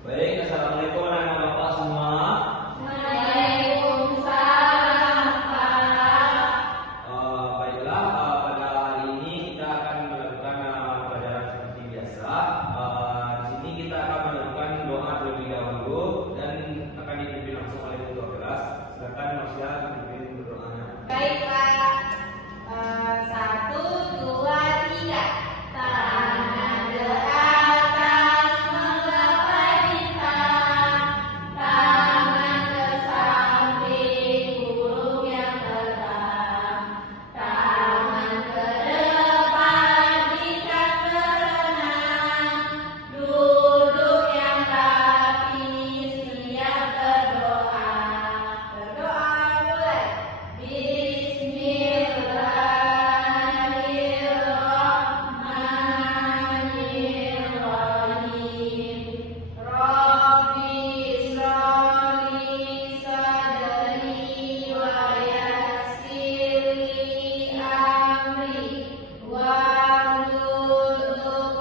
Baik, assalamualaikum anak-anak Bapak semua. Waalaikumsalam, Pak. Baiklah, pada hari ini kita akan melakukan pelajaran seperti biasa. Di sini kita akan melakukan doa terlebih dahulu dan akan dipimpin langsung oleh ketua kelas. Silakan Masya dipimpin berdoanya. Baik, Pak. 1, 2, 3. Tangan ke atas menggapai bintang, tangan ke samping burung yang terbang, tangan ke depan ikat berenang, duduk yang rapi siap berdoa. Berdoa mulai. Bismillahirrahmanirrahim. Rabbi shrahli sadri wa yassirli amri wahlul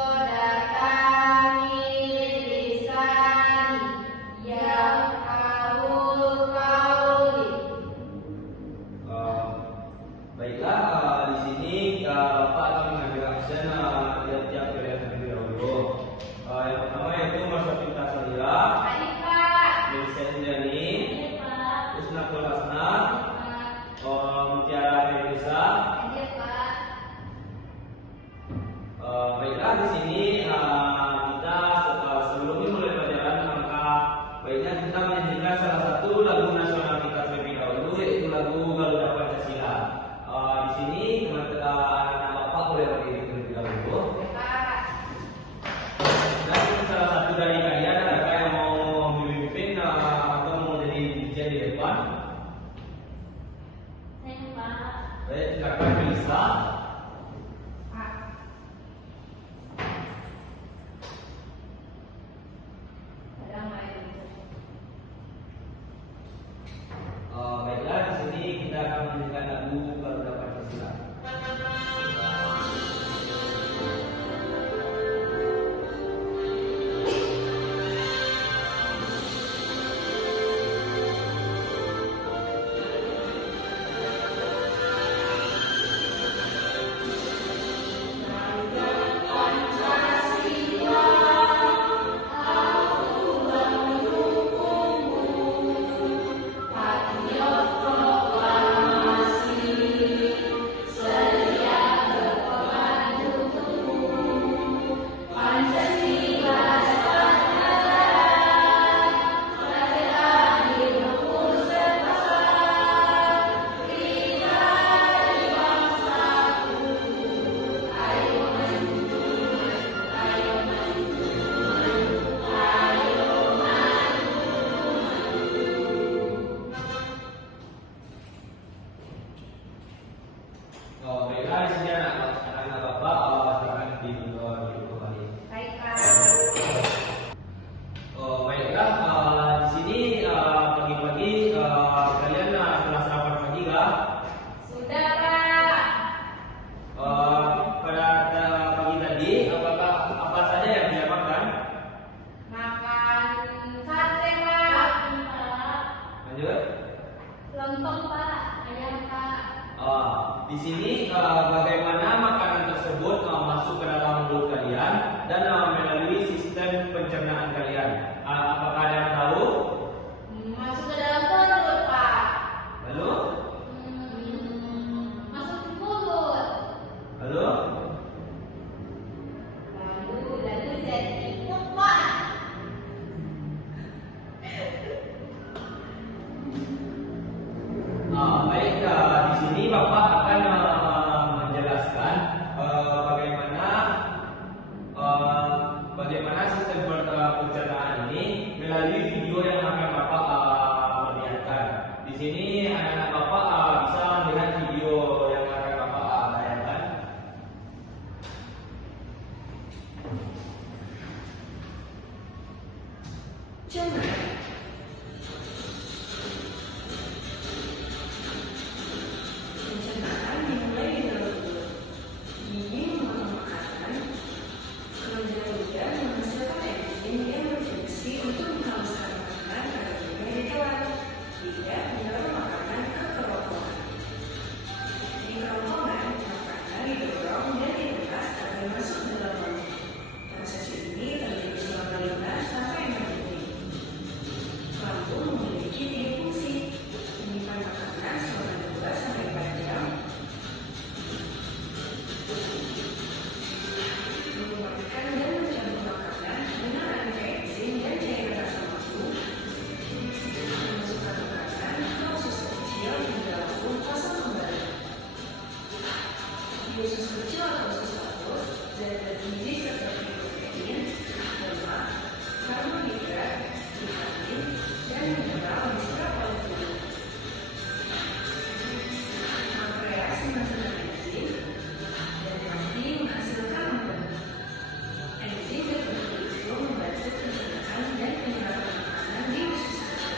'uqdatam min lisani yafqahu qawli. Baiklah, di sini Bapak akan mengambil aksen tiap-tiap kalian terlebih dahulu. Yang pertama yaitu Masya Pinta Salia, Baik, Pak. Indonesia Indriani, Baik, Pak. Husnatul Hasna, Pak. Mutiara Indonesia. Baik, Pak. Baiklah, di sini kita sebelumnya mulai pelajaran, maka baiknya kita menyanyikan salah satu lagu nasional kita terlebih dahulu, yaitu lagu Garuda Pancasila. Di sini anak-anak Bapak boleh berdiri terlebih dahulu. Pak. Dan salah satu dari kalian adakah yang mau memimpin atau mau jadi DJ di depan? Baik, Pak. Baik, silakan Melisa. Pak. Ada main. Baiklah, di sini kita akan menyanyikan lagu Garuda Pancasila. Pancasila, aku mendukungmu. Patriot proklamasi, sedia berkomando tubuh. Pancasila Nusantara, merdeka direngkuh sepasang. Kita di bangsaku, ayo maju, ayo maju, ayo Baiklah, di sini anak-anak Bapak silakan dibuka kembali. Baik, Pak. Baiklah, di sini pagi-pagi kalian telah sarapan pagi kah? Sudah, Pak. Pada pagi tadi apa saja yang bisa makan? Makan sate, Pak. Lanjut. Lontong, Pak. Ayam, Pak. Di sini bagaimana makanan tersebut masuk ke dalam mulut kalian dan melalui sistem pencernaan kalian. Apakah ada yang tahu? Masuk ke dalam perut, Pak. Lalu? Masuk ke mulut. Lalu? Lalu jadi ikut, Pak. Baik, di sini Bapak akan menjelaskan bagaimana sistem pencernaan ini melalui video yang akan Bapak perlihatkan. Di sini anak-anak Bapak bisa melihat video yang akan Bapak layangkan. Pencernaan dimulai di dalam mulut. Ini merupakan kemudian menghasilkan enzim yang berfungsi Tiga, menyerang makanan ke kerongkongan. Di kerongkongan, makanan didorong dan ditekan agar masuk dalam mulut. Proses ini terjadi selama 5 sampai 6 detik. Lambung memiliki 3 fungsi: menyimpan makanan selama 2 sampai 4 jam, mengeluarkan dan mencampur makanan dengan aneka enzim dan cairan asam lambung, memasukkan makanan ke usus kecil hingga lambung kosong kembali. Di usus kecil atau usus halus, zat-zat gizi seperti protein, lemak, karbohidrat, vitamin, dan mineral diserap oleh tubuh. Pankreas menghasilkan enzim dan mati menghasilkan lemak. Enzim seperti itu membantu pencernaan dan penyerapan makanan di usus kecil.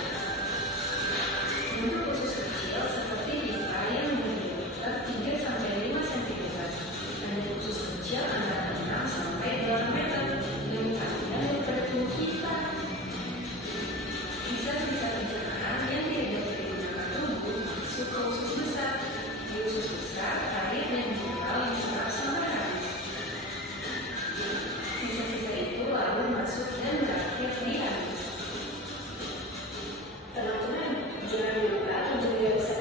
Bentuk usus kecil seperti pita yang berdiameter 3 sampai 5 cm. Dan usus kecil antara 6 sampai 2 meter yang panjang daripada tubuh kita. Sisa-sisa pencernaan yang tidak dapat digunakan tubuh masuk ke usus besar. Di usus besar, air dan mineral yang diserap sampai habis. Sisa-sisa itu lalu masuk dan berakhir di anus. Teman-teman, jangan lupa untuk biasa.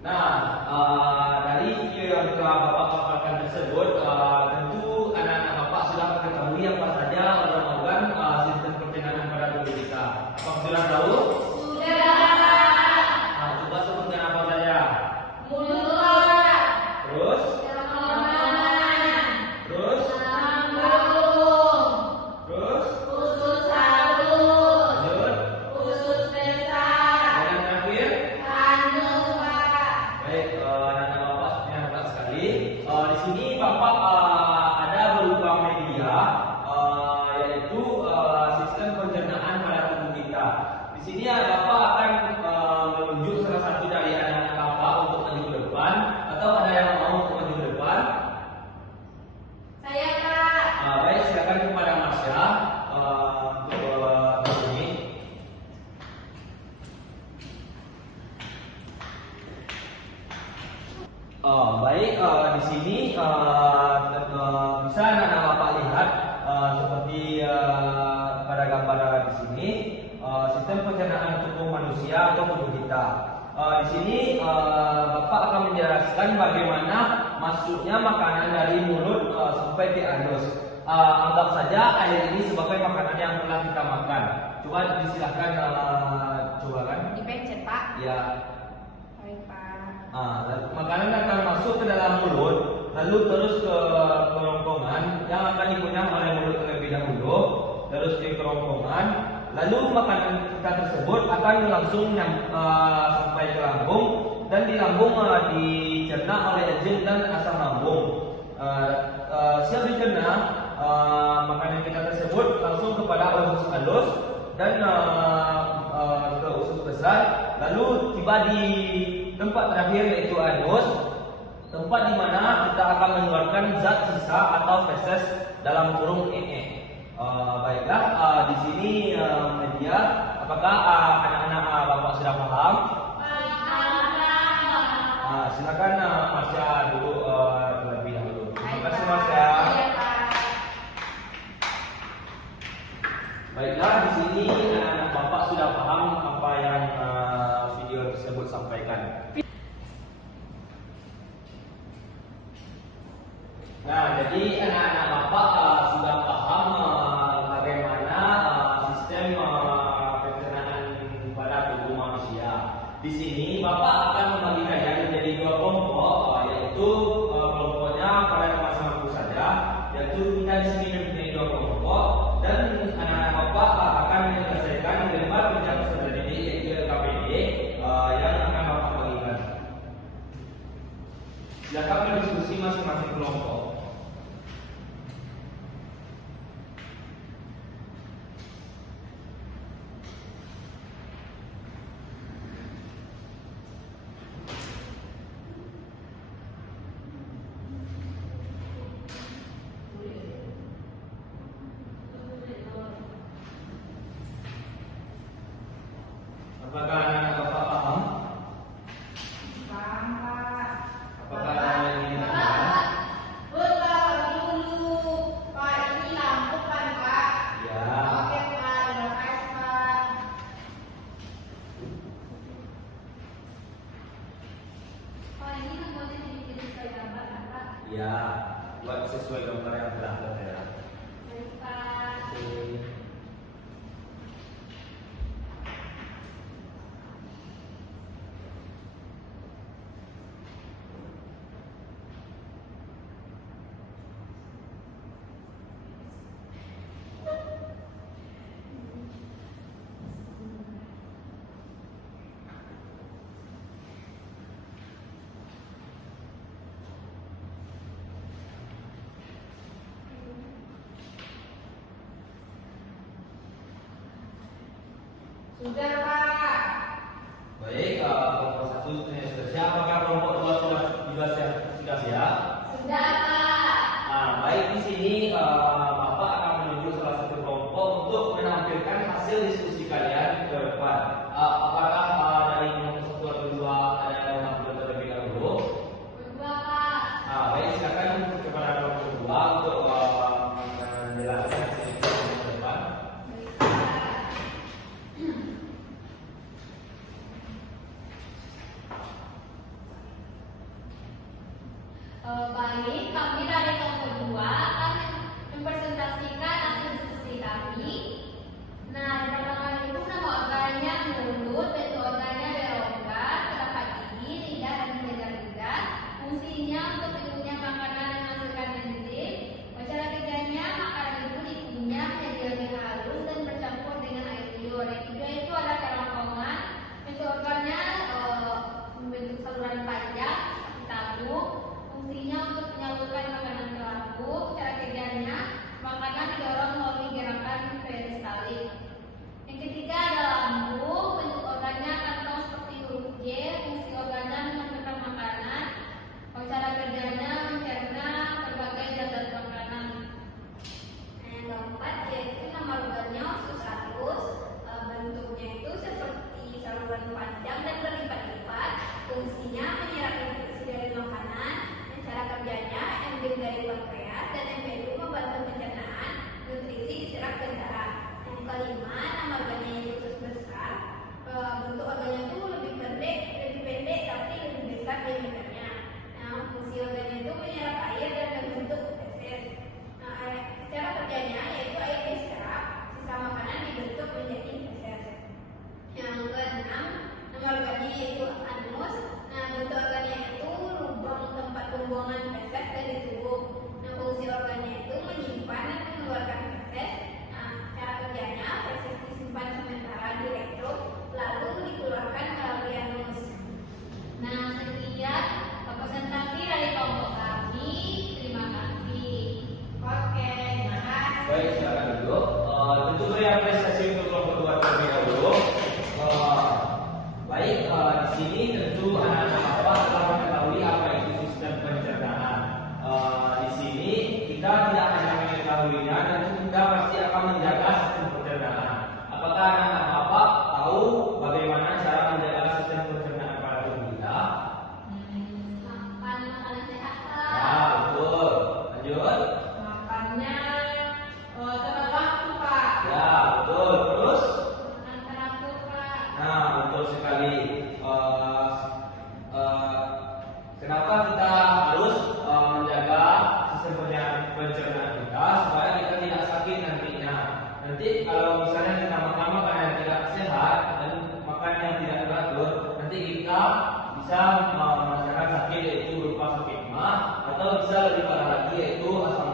Nah, dari video yang telah Bapak paparkan tersebut, tentu anak-anak Bapak sudah mengetahui apa saja organ-organ sistem pencernaan pada tubuh kita. Apakah sudah tahu? Sudah. Nah, coba sebutkan apa saja. Mulut. Terus, Kerongkongan. terus, Lambung. terus, Usus halus. lanjut, Usus besar. dan yang terakhir. Anus, Pak. Baik, anak-anak Bapak yang hebat sekali. Di sini Bapak ada berupa media, yaitu sistem pencernaan pada tubuh kita. Di sini Bapak akan menunjuk salah satu dari anak-anak Bapak untuk maju ke depan, atau ada yang mau untuk maju ke depan? Saya, Pak. Baik, silakan kepada Masya untuk ini. Baik, di sini bisa anak-anak Bapak lihat seperti pada gambar di sini sistem pencernaan tubuh manusia atau tubuh kita. Di sini Bapak akan menjelaskan bagaimana masuknya makanan dari mulut sampai ke anus. Anggap saja air ini sebagai makanan yang telah kita makan. Coba disilahkan coba kan? Dipencet, Pak. Ya. Baik, Pak. Makanan akan masuk ke dalam mulut, lalu terus ke kerongkongan yang akan dikunyah oleh mulut terlebih dahulu, terus ke kerongkongan, lalu makanan kita tersebut akan langsung sampai ke lambung, dan di lambung dicerna oleh enzim dan asam lambung. Siap dicerna, makanan kita tersebut langsung kepada usus halus dan ke usus besar, lalu tiba di tempat terakhir yaitu anus, tempat di mana kita akan mengeluarkan zat sisa atau feses dalam kurung ee. Baiklah, di sini media, apakah anak-anak Bapak sudah paham? Silakan Masya dulu terlebih dahulu. Terima kasih Masya. Baiklah, di sini anak-anak Bapak sudah paham apa yang video tersebut sampaikan. Nah, jadi anak-anak Bapak sudah paham bagaimana sistem pencernaan pada tubuh manusia. Di sini Bapak akan membagi kalian menjadi 2 kelompok, yaitu kelompoknya kalian masing-masing saja, yaitu kita di sini menjadi 2 kelompok, dan anak-anak Bapak akan menyelesaikan lembar kerja peserta didik yaitu LKPD yang akan Bapak bagikan. Silakan berdiskusi masing-masing kelompok. Ya, buat sesuai gambar yang telah tertera. Baik, Pak. Oke. Sudah, Pak. Baik, kelompok 1 sudah siap. Apakah kelompok 2 sudah siap? Sudah, Pak. Nah, baik, di sini Bapak akan menunjuk salah satu kelompok untuk menampilkan hasil diskusi kalian ke depan. Apakah dari kelompok 1 atau 2 ada yang mau tampil terlebih dahulu? Berdua, Pak. Nah, baik, silakan kepada kelompok 2 untuk menjelaskan hasil diskusi ke depan. Baik, Pak. Baik, kami dari kelompok 2 akan mempresentasikan hasil diskusi kami. Nah, di pertama itu nama organnya mulut, bentuk organnya berongga, terdapat gigi, lidah, dan lidah. Fungsinya untuk dikunyah makanan dan menghasilkan enzim. Cara kerjanya, makanan itu dikunyah menjadi lebih halus dan bercampur dengan air liur. Yang kedua itu ada kerongkongan. Bentuk organnya membentuk saluran panjang seperti tabung. Fungsinya untuk menyalurkan makanan ke lambung. Cara kerjanya, makanan didorong melalui gerakan peristalik. Yang ketiga ada lambung. Bentuk organnya kantong seperti huruf J. Fungsi organnya menyampaikan makanan. Cara kerjanya mencerna berbagai zat makanan. Yang keempat yaitu nama organnya usus halus. Bentuknya itu seperti saluran panjang dan berlipat-lipat. Fungsinya menyerap nutrisi dari makanan. Cara kerjanya enzim dari pankreas dan empedu membantu pencernaan nutrisi diserap ke darah. Yang kelima nama organnya yaitu usus besar. Bentuk organnya itu lebih pendek tapi lebih besar diameternya. Fungsi organnya itu menyerap air dan membentuk feses. Cara kerjanya yaitu air diserap, sisa makanan dibentuk menjadi feses. Yang keenam nama organnya yaitu anus. Bentuk organnya itu lubang tempat pembuangan feses dari tubuh. Fungsi organnya itu menyimpan dan mengeluarkan feses. Cara kerjanya feses disimpan sementara di rektum lalu dikeluarkan melalui anus. Sekian presentasi dari kelompok kami. Terima kasih. Oke, terima kasih. Baik, silakan duduk. Tentu beri apresiasi untuk kelompok 2 terlebih dahulu. Baik, di sini tentu anak-anak Bapak telah mengetahui apa itu sistem pencernaan. Di sini kita tidak hanya mengetahuinya dan kita pasti akan menjaga sistem pencernaan. Apakah anak-anak Bapak tahu bagaimana cara menjaga sistem pencernaan pada tubuh kita? Makan makanan sehat, Pak. Ya, betul. Lanjut. Makannya tepat waktu, Pak. Ya, betul. Terus? Makan teratur, Pak. Nah, betul sekali. Kenapa kita harus menjaga sistem pencernaan kita supaya kita tidak sakit nantinya. Nanti kalau misalnya kita makan makanan yang tidak sehat dan makan yang tidak teratur, nanti kita bisa merasakan sakit yaitu berupa sakit mah atau bisa lebih parah lagi yaitu asam